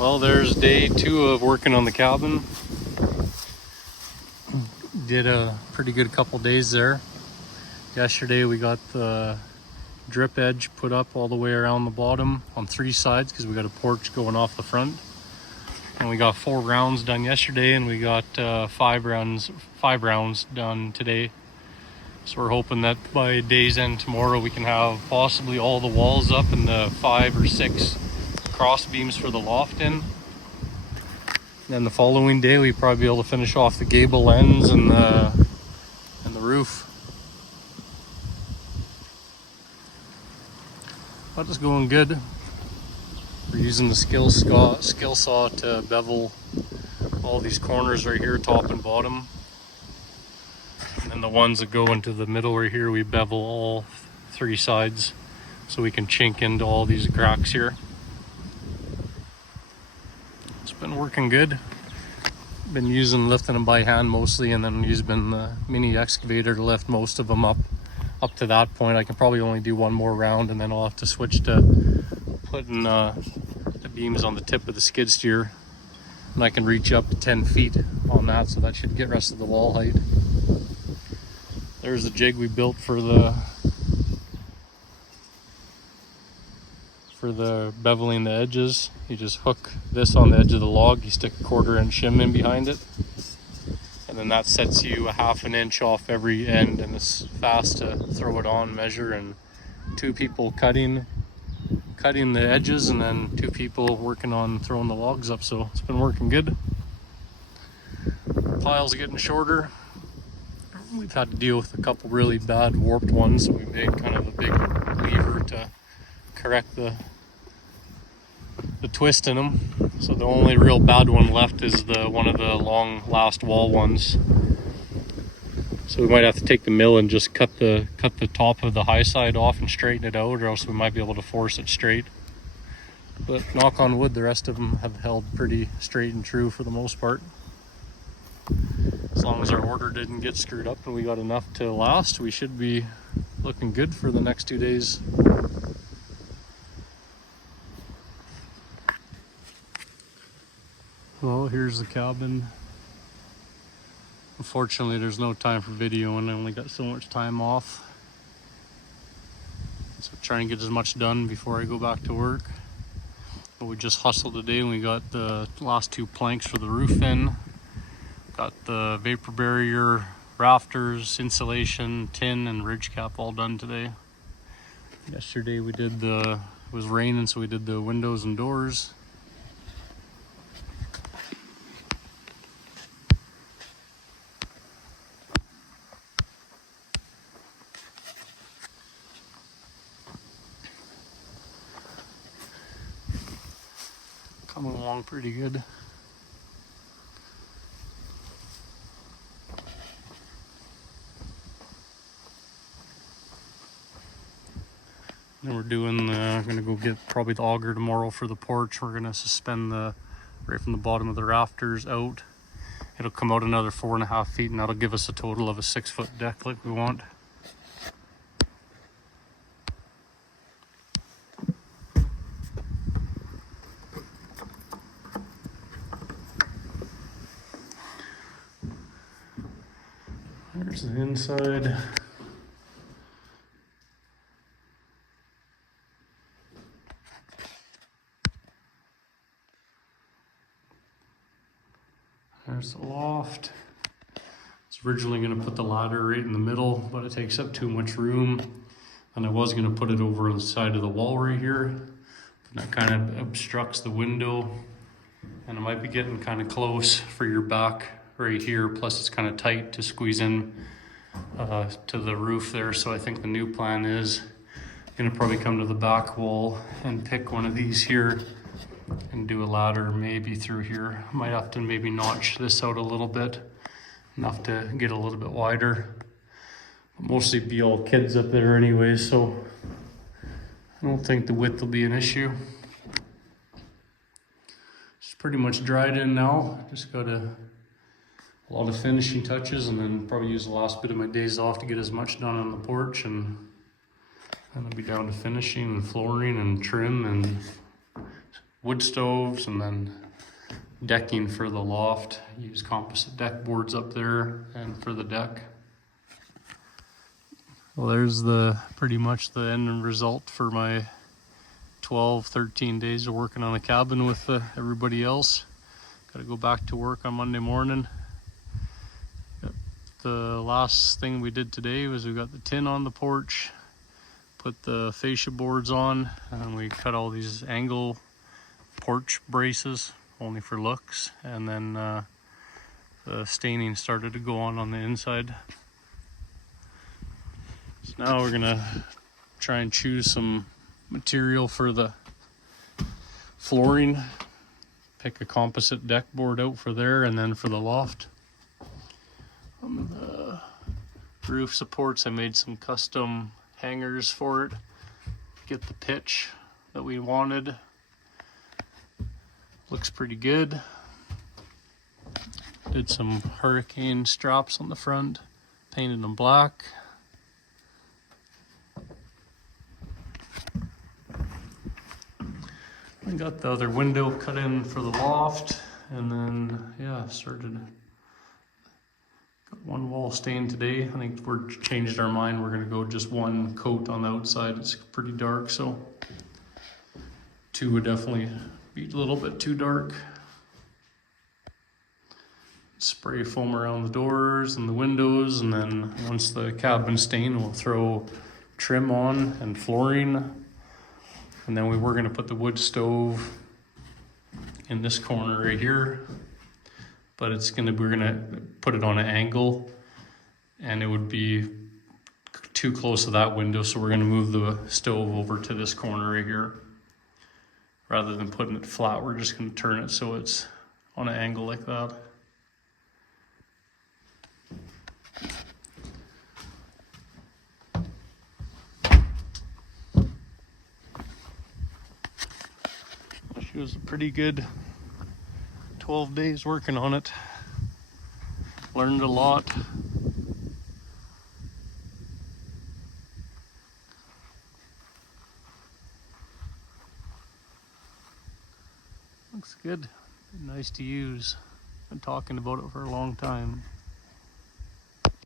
Well, there's day 2 of working on the cabin. Did a pretty good couple days there. Yesterday we got the drip edge put up all the way around the bottom on 3 sides because we got a porch going off the front. And we got 4 rounds done yesterday, and we got 5 rounds done today. So we're hoping that by day's end tomorrow we can have possibly all the walls up and the 5 or 6 cross beams for the loft in. And then the following day we'd probably be able to finish off the gable ends and the roof. But it's going good. We're using the skill saw to bevel all these corners right here, top and bottom. And then the ones that go into the middle right here, we bevel all 3 sides so we can chink into all these cracks here. It's been working good. Been lifting them by hand mostly, and then using the mini excavator to lift most of them up to that point. I can probably only do 1 more round, and then I'll have to switch to putting the beams on the tip of the skid steer, and I can reach up to 10 feet on that, so that should get rest of the wall height. There's the jig we built for the beveling the edges. You just hook this on the edge of the log, you stick a 1/4 inch shim in behind it, and then that sets you a 1/2 inch off every end, and it's fast to throw it on, measure, and 2 people cutting the edges, and then 2 people working on throwing the logs up. So it's been working good. Piles are getting shorter. We've had to deal with a couple really bad warped ones, so we made kind of a big lever to correct the twist in them. So the only real bad one left is one of the long last wall ones. So we might have to take the mill and just cut the top of the high side off and straighten it out, or else we might be able to force it straight. But knock on wood, the rest of them have held pretty straight and true for the most part. As long as our order didn't get screwed up and we got enough to last, we should be looking good for the next 2 days. Well, here's the cabin. Unfortunately, there's no time for video, and I only got so much time off. So trying to get as much done before I go back to work. But we just hustled today, and we got the last 2 planks for the roof in. Got the vapor barrier, rafters, insulation, tin, and ridge cap all done today. Yesterday we did it was raining, so we did the windows and doors. Coming along pretty good. Then we're gonna go get probably the auger tomorrow for the porch. We're gonna suspend right from the bottom of the rafters out. It'll come out another 4.5 feet, and that'll give us a total of a 6-foot deck like we want. There's the inside. There's the loft. I was originally going to put the ladder right in the middle, but it takes up too much room. And I was going to put it over on the side of the wall right here. But that kind of obstructs the window. And it might be getting kind of close for your back right here. Plus it's kind of tight to squeeze in to the roof there. So I think the new plan is going to probably come to the back wall and pick one of these here and do a ladder maybe through here. Might have to maybe notch this out a little bit, enough to get a little bit wider. But mostly be all kids up there anyway, so I don't think the width will be an issue. It's pretty much dried in now. Just got a lot of finishing touches, and then probably use the last bit of my days off to get as much done on the porch, and I'll be down to finishing and flooring and trim and wood stoves, and then decking for the loft. Use composite deck boards up there and for the deck. Well, there's pretty much the end result for my 12, 13 days of working on the cabin with everybody else. Got to go back to work on Monday morning. The last thing we did today was we got the tin on the porch, put the fascia boards on, and we cut all these angle porch braces, only for looks, and then the staining started to go on the inside. So now we're gonna try and choose some material for the flooring, pick a composite deck board out for there, and then for the loft. On the roof supports, I made some custom hangers for it, get the pitch that we wanted. Looks pretty good. Did some hurricane straps on the front, painted them black. I got the other window cut in for the loft, and then yeah, started. Got one wall stained today. I think we're changed our mind. We're gonna go just one coat on the outside. It's pretty dark, so two would definitely be a little bit too dark. Spray foam around the doors and the windows, and then once the cabin's stained, we'll throw trim on and flooring. And then we were gonna put the wood stove in this corner right here, but we're gonna put it on an angle, and it would be too close to that window, so we're gonna move the stove over to this corner right here. Rather than putting it flat, we're just gonna turn it so it's on an angle like that. She was a pretty good 12 days working on it. Learned a lot. Looks good. Nice to use. Been talking about it for a long time.